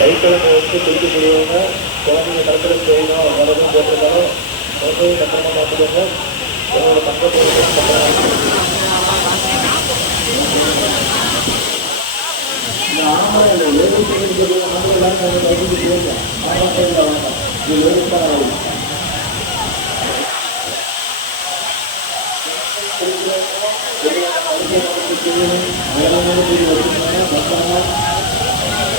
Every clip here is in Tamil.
கைக்குழந்தை வச்சு குளிக்கக்கூடியவங்க குழந்தைங்க கருத்தில் செய்யணும் வரதும் போட்டிருந்தாலும் குழந்தையும் கட்டணமாக பார்த்துக்கோங்க. உங்களோட பக்கத்தை இந்த ஆமாம் இந்த வேலை செய்யக்கூடிய ஆம்பளை எல்லாரும் அவங்க கைக்கு போங்க ஆம்பளை இல்லை வேண்டாம் இது வேலைக்கான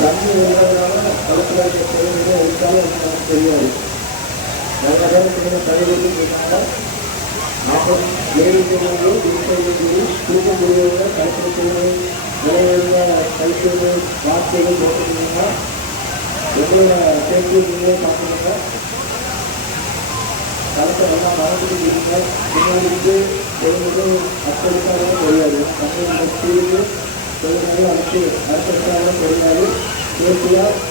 தண்ணி உள்ளதுனால கழுத்தில் இருக்க குழந்தைங்க எடுத்தாலும் எனக்கு தெரியாது நிறைய பேருக்கு தலைவலி கேட்டாங்க நாற்பது ஏழு பேருந்து இருபத்தைந்து தூக்கக்கூடியவங்க கழுத்தில் குழந்தை நிலையில கழுத்து வார்த்தைகள் போட்டுருந்தீங்கன்னா எவ்வளோ சேர்த்து நீங்களே கழுத்தை மறந்துட்டு இருக்கீங்க பின்னாடிக்கு தெரியாது அடுத்து தெரியாது Obrigado.